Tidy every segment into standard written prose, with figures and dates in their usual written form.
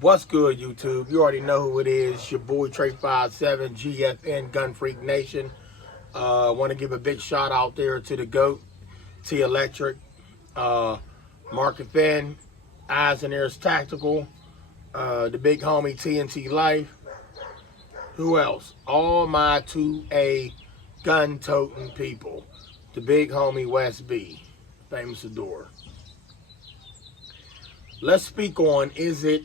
What's good, YouTube? You already know who it is. Your boy Trey57, GFN Gun Freak Nation. Want to give a big shout out there to the GOAT, T Electric, Market Finn, Eyes and Ears Tactical, the big homie TNT Life. Who else? All my 2A gun toting people. The big homie West B, Famous Adore. Let's speak on is it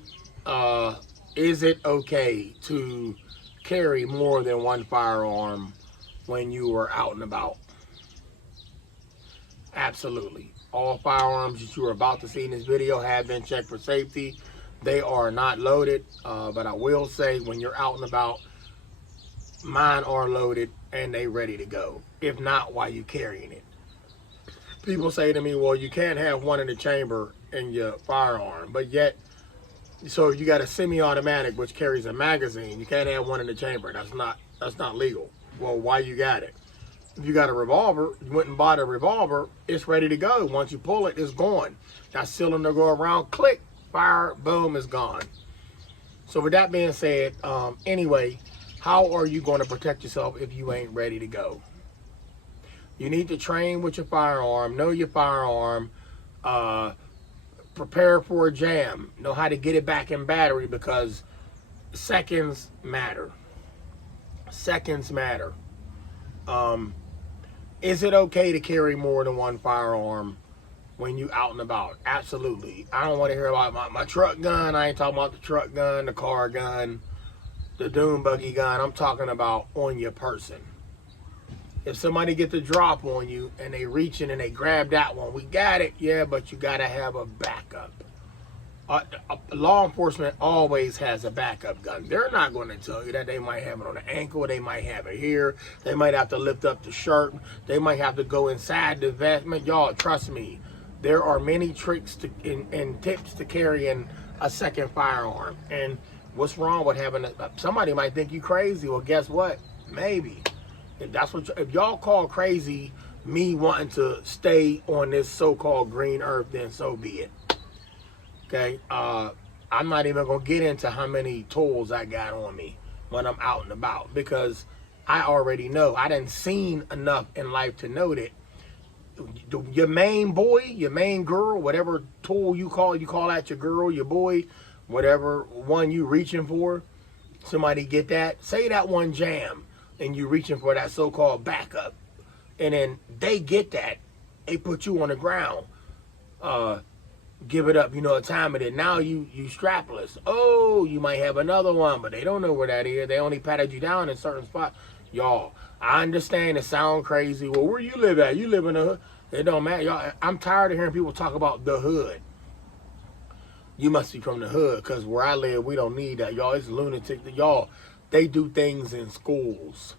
okay to carry more than one firearm when you are out and about? Absolutely. All firearms that you are about to see in this video have been checked for safety. They are not loaded, but I will say when you're out and about, mine are loaded and they ready to go. If not, why you carrying it? People say to me, well, you can't have one in the chamber in your firearm, but yet, so you got a semi-automatic which carries a magazine. You can't have one in the chamber. That's not legal. Well, why you got it? If you got a revolver, you went and bought a revolver, it's ready to go. Once you pull it, it's gone. That cylinder go around, click, fire, boom, it's gone. So with that being said, anyway, how are you going to protect yourself if you ain't ready to go? You need to train with your firearm, know your firearm, prepare for a jam, know how to get it back in battery, because seconds matter. Seconds matter. Is it okay to carry more than one firearm when you out and about? Absolutely. I don't want to hear about my truck gun. I ain't talking about the truck gun, the car gun, the dune buggy gun. I'm talking about on your person. If somebody get the drop on you and they reaching and they grab that one, we got it, yeah, but you got to have a backup. Law enforcement always has a backup gun. They're not going to tell you that. They might have it on the ankle, they might have it here, they might have to lift up the shirt, they might have to go inside the vest. Y'all, trust me, there are many tricks and tips to carrying a second firearm. And what's wrong with having somebody might think you crazy. Well, guess what? Maybe. If y'all call crazy me wanting to stay on this so-called green earth, then so be it. Okay, I'm not even gonna get into how many tools I got on me when I'm out and about, because I already know. I done seen enough in life to know that your main boy, your main girl, whatever tool you call that your girl, your boy, whatever one you reaching for, somebody get that, say that one jam, and you reaching for that so-called backup, and then they get that, they put you on the ground, give it up, you know what time it is. Now you strapless. Oh, you might have another one, but they don't know where that is. They only patted you down in certain spots. Y'all, I understand it sound crazy. Well, where you live at? You live in the hood. It don't matter. Y'all, I'm tired of hearing people talk about the hood. You must be from the hood, because where I live, we don't need that. Y'all, it's lunatic. Y'all, they do things in schools.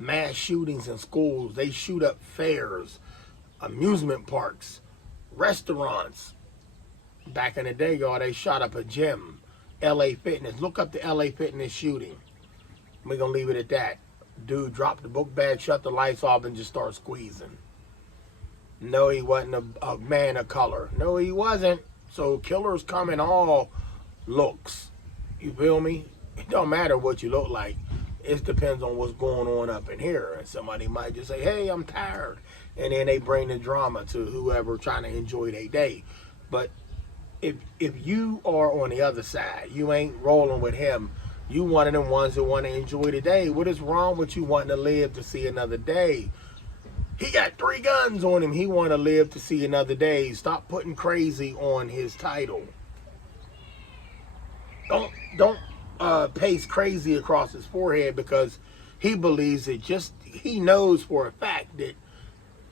Mass shootings in schools. They shoot up fairs, amusement parks, restaurants. Back in the day, y'all, they shot up a gym. LA Fitness. Look up the LA Fitness shooting. We're going to leave it at that. Dude dropped the book bag, shut the lights off, and just started squeezing. No, he wasn't a man of color. No, he wasn't. So killers come in all looks. You feel me? It don't matter what you look like. It depends on what's going on up in here. And somebody might just say, hey, I'm tired. And then they bring the drama to whoever trying to enjoy their day. But if you are on the other side, you ain't rolling with him, you one of them ones that want to enjoy the day. What is wrong with you wanting to live to see another day? He got 3 guns on him. He want to live to see another day. Stop putting crazy on his title. Don't paste crazy across his forehead, because he believes it. He knows for a fact that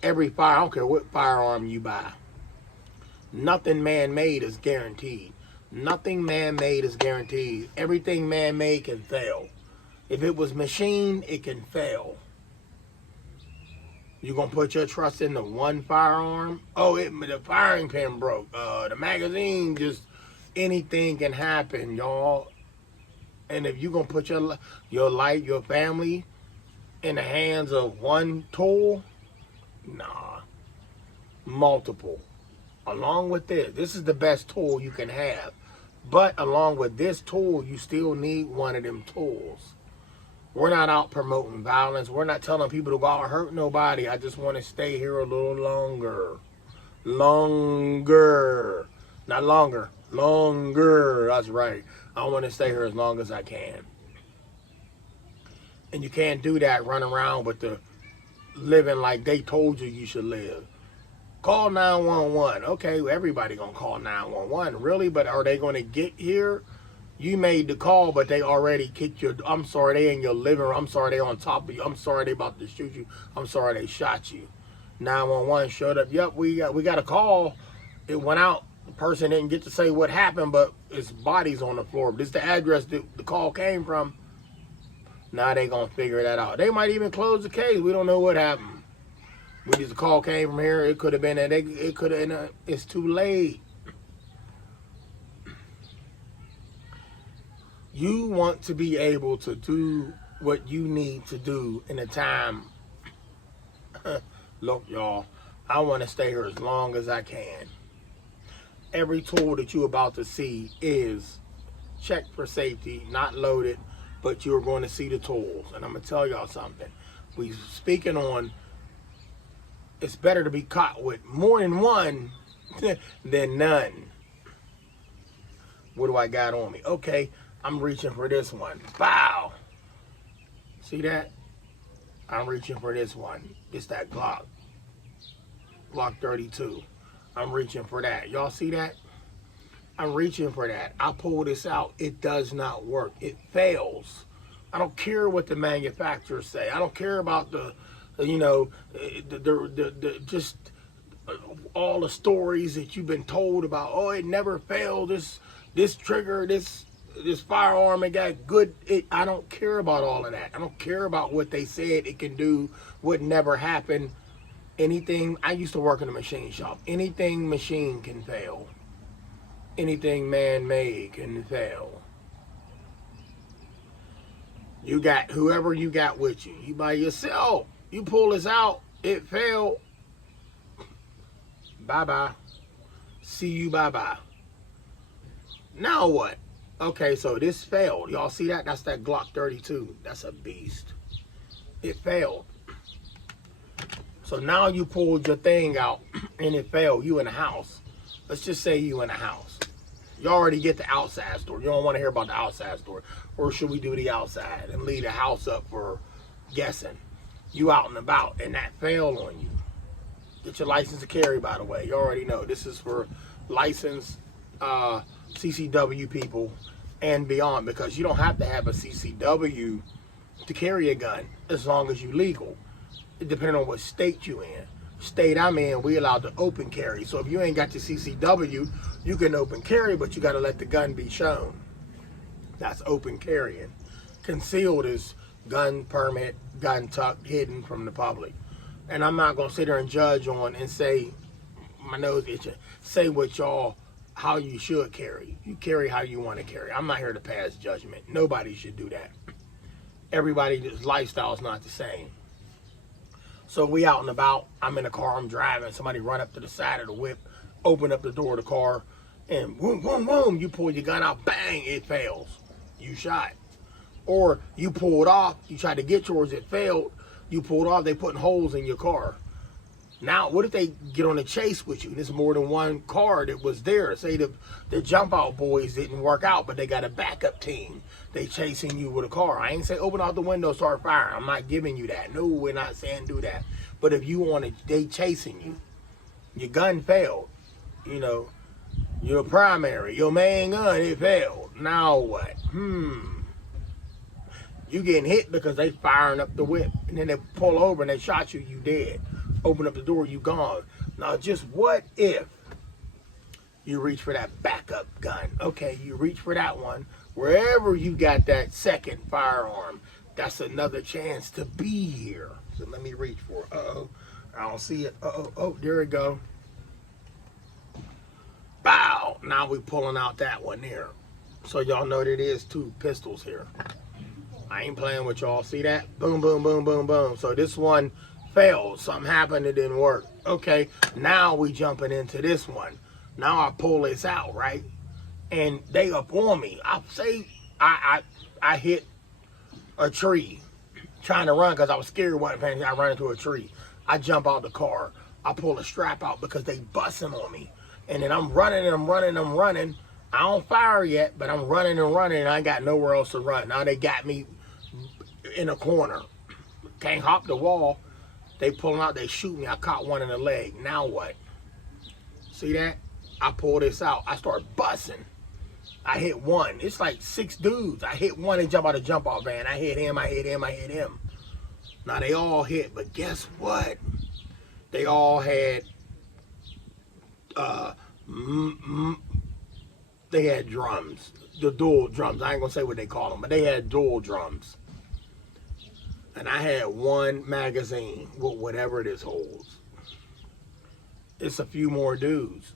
every I don't care what firearm you buy, nothing man-made is guaranteed. Nothing man-made is guaranteed. Everything man-made can fail. If it was machined, it can fail. You gonna put your trust in the one firearm? Oh, the firing pin broke. The magazine, just anything can happen, y'all. And if you gonna put your life, your family in the hands of one tool, nah, multiple. Along with this is the best tool you can have. But along with this tool, you still need one of them tools. We're not out promoting violence. We're not telling people to go out and hurt nobody. I just want to stay here a little longer. Longer. Not longer. Longer. That's right. I want to stay here as long as I can. And you can't do that, run around with the living like they told you you should live. Call 911. Okay, everybody gonna call 911. Really? But are they gonna get here? You made the call, but they already kicked your... I'm sorry, they in your living room. I'm sorry, they on top of you. I'm sorry, they about to shoot you. I'm sorry, they shot you. 911 showed up. Yep, we got a call. It went out. The person didn't get to say what happened, but his body's on the floor. This is the address that the call came from. Now they gonna figure that out. They might even close the case. We don't know what happened. We just, the call came from here. It could have been that it could have. It's too late. You want to be able to do what you need to do in a time. Look, y'all, I want to stay here as long as I can. Every tool that you're about to see is checked for safety, not loaded, but you're going to see the tools. And I'm going to tell y'all something. We speaking on, it's better to be caught with more than one than none. What do I got on me? Okay, I'm reaching for this one. Bow. See that? I'm reaching for this one. It's that Glock 32. I'm reaching for that. Y'all see that? I'm reaching for that. I pull this out. It does not work. It fails. I don't care what the manufacturers say. I don't care about the just all the stories that you've been told about. Oh, it never failed. This trigger, this firearm, it got good. I don't care about all of that. I don't care about what they said it can do, what never happened. Anything, I used to work in a machine shop. Anything machine can fail. Anything man-made can fail. You got whoever you got with you. You by yourself. You pull this out, it failed. Bye-bye. See you, bye-bye. Now what? Okay, so this failed. Y'all see that? That's that Glock 32. That's a beast. It failed. So now you pulled your thing out and it failed. You in the house. Let's just say you in the house. You already get the outside story. You don't want to hear about the outside story. Or should we do the outside and leave the house up for guessing? You out and about and that failed on you. Get your license to carry, by the way. You already know. This is for licensed CCW people and beyond, because you don't have to have a CCW to carry a gun as long as you're legal. It depends on what state you in. State I'm in, we allowed to open carry. So if you ain't got your CCW, you can open carry, but you got to let the gun be shown. That's open carrying. Concealed is gun permit, gun tucked, hidden from the public. And I'm not going to sit there and judge on and say, my nose itching, say what y'all, how you should carry. You carry how you want to carry. I'm not here to pass judgment. Nobody should do that. Everybody's lifestyle is not the same. So we out and about. I'm in a car. I'm driving. Somebody run up to the side of the whip, open up the door of the car, and boom, boom, boom. You pull your gun out. Bang! It fails. You shot. Or you pulled off. You tried to get yours. It failed. You pulled off. They putting holes in your car. Now, what if they get on a chase with you? There's more than one car that was there. Say the jump out boys didn't work out, but they got a backup team. They chasing you with a car. I ain't say open out the window, start firing. I'm not giving you that. No, we're not saying do that. But if you want to, they chasing you. Your gun failed. You know, your primary, your main gun, it failed. Now what? You getting hit because they firing up the whip. And then they pull over and they shot you, you dead. Open up the door, you gone. Now just what if you reach for that backup gun? Okay, you reach for that one. Wherever you got that second firearm, that's another chance to be here. So let me reach for it. Uh-oh, I don't see it. Uh-oh, oh, there it go. Bow, now we pulling out that one there. So y'all know that it is two pistols here. I ain't playing with y'all. See that? Boom, boom, boom, boom, boom. So this one failed. Something happened. It didn't work. Okay, now we jumping into this one. Now I pull this out, right? and they up on me. I hit a tree trying to run because I was scared. Wasn't paying attention. I ran into a tree. I jump out the car. I pull a strap out because they busting on me. And then I'm running and I'm running and I'm running. I don't fire yet, but I'm running and running and I got nowhere else to run. Now they got me in a corner. Can't hop the wall. They pulling out, they shoot me. I caught one in the leg. Now what? See that? I pull this out. I start busting. I hit one. It's like 6 dudes. I hit one and jump out of jump off van. I hit him, I hit him, I hit him. Now they all hit, but guess what? They all had they had drums, the dual drums. I ain't gonna say what they call them, but they had dual drums. And I had one magazine with whatever this holds. It's a few more dudes.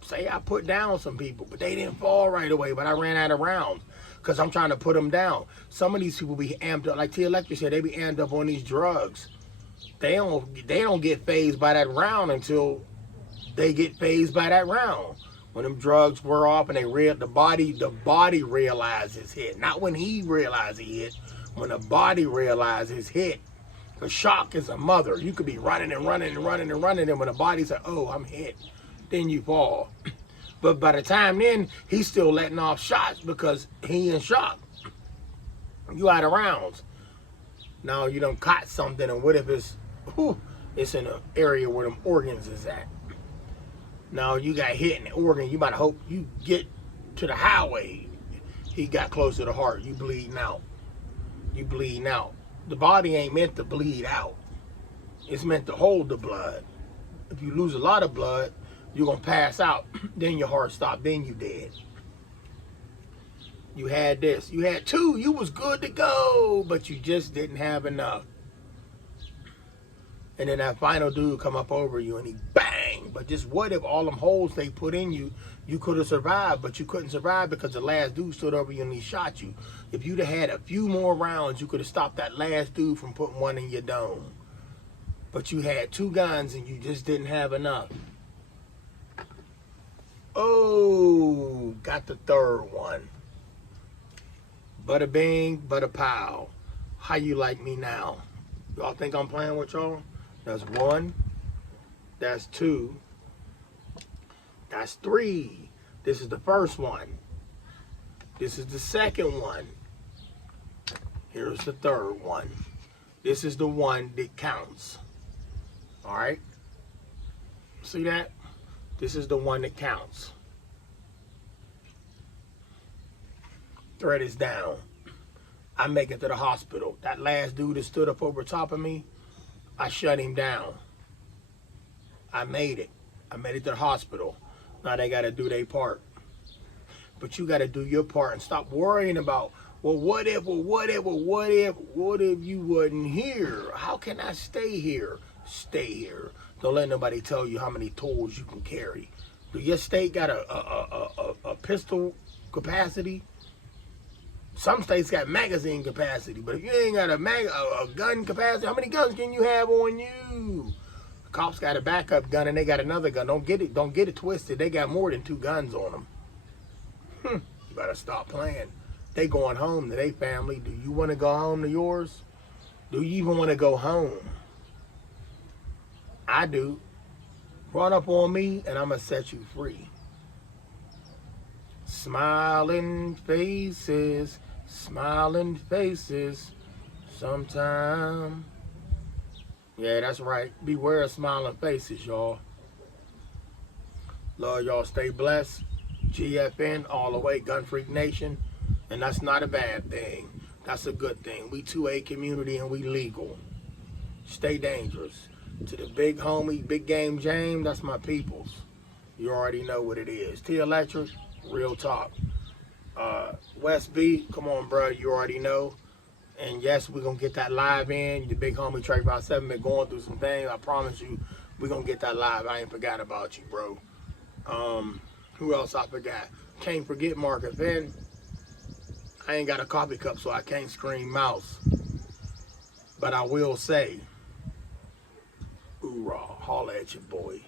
Say I put down some people, but they didn't fall right away, but I ran out of rounds because I'm trying to put them down. Some of these people be amped up, like T Electric said, they be amped up on these drugs. They don't get phased by that round until they get phased by that round. When them drugs wear off and the body realizes hit. Not when he realizes he hit, when the body realizes hit. The shock is a mother. You could be running and running and running and running, and when the body says, oh, I'm hit, then you fall. But by the time then, he's still letting off shots because he in shock. You out of rounds. Now you done caught something, and what if it's in an area where them organs is at? Now you got hit in the organ, you better hope you get to the highway. He got close to the heart, you bleeding out. You bleeding out. The body ain't meant to bleed out. It's meant to hold the blood. If you lose a lot of blood, you're gonna pass out. Then your heart stops, then you dead. You had this, you had 2, you was good to go, but you just didn't have enough. And then that final dude come up over you and he bang. But just what if all them holes they put in you, you could have survived, but you couldn't survive because the last dude stood over you and he shot you. If you'd have had a few more rounds, you could have stopped that last dude from putting one in your dome. But you had 2 guns and you just didn't have enough. Oh, got the 3rd one. Bada bing, bada pow. How you like me now? Y'all think I'm playing with y'all? That's 1. That's 2. That's 3. This is the first one. This is the second one. Here's the 3rd one. This is the one that counts. All right? See that? This is the one that counts. Threat is down. I make it to the hospital. That last dude that stood up over top of me, I shut him down. I made it. I made it to the hospital. Now they got to do their part. But you got to do your part and stop worrying about, well, what if you wasn't here? How can I stay here? Stay here. Don't let nobody tell you how many tools you can carry. Do your state got a pistol capacity? Some states got magazine capacity, but if you ain't got a gun capacity, how many guns can you have on you? The cops got a backup gun and they got another gun. Don't get it twisted. They got more than 2 guns on them. You better stop playing. They going home to their family. Do you want to go home to yours? Do you even want to go home? I do. Run up on me and I'm going to set you free. Smiling faces, sometime. Yeah, that's right. Beware of smiling faces, y'all. Love y'all. Stay blessed. GFN all the way, Gun Freak Nation. And that's not a bad thing. That's a good thing. We 2A community and we legal. Stay dangerous. To the big homie, Big Game James, that's my peoples. You already know what it is. T Electric, real talk. West B, come on, bro. You already know. And yes, we're going to get that live in. The big homie Track About 7 been going through some things. I promise you, we're going to get that live. I ain't forgot about you, bro. Who else I forgot? Can't forget Marcus Finn. I ain't got a coffee cup, so I can't scream mouse. But I will say, hoorah, holla at your boy.